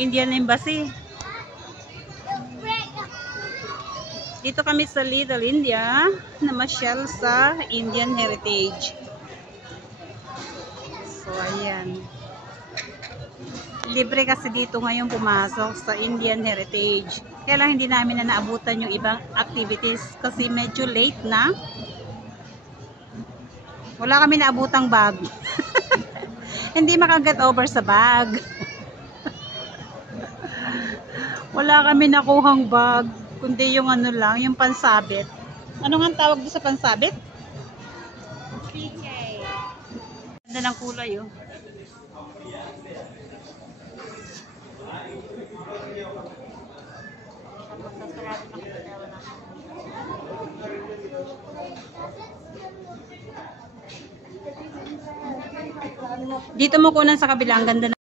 Indian Embassy. Dito kami sa Little India, namasyal sa Indian Heritage. So, ayan. Libre kasi dito ngayon pumasok sa Indian Heritage. Kaya lang hindi namin na naabutan yung ibang activities kasi medyo late na. Wala kami naabutang bag. Hindi makaget over sa bag. Wala kami nakuhang bag. Kundi yung ano lang, yung pansabit. Ano nga tawag doon sa pansabit? PK. Ganda ng kulay, oh. Dito mo kunan sa kabila, ang ganda na.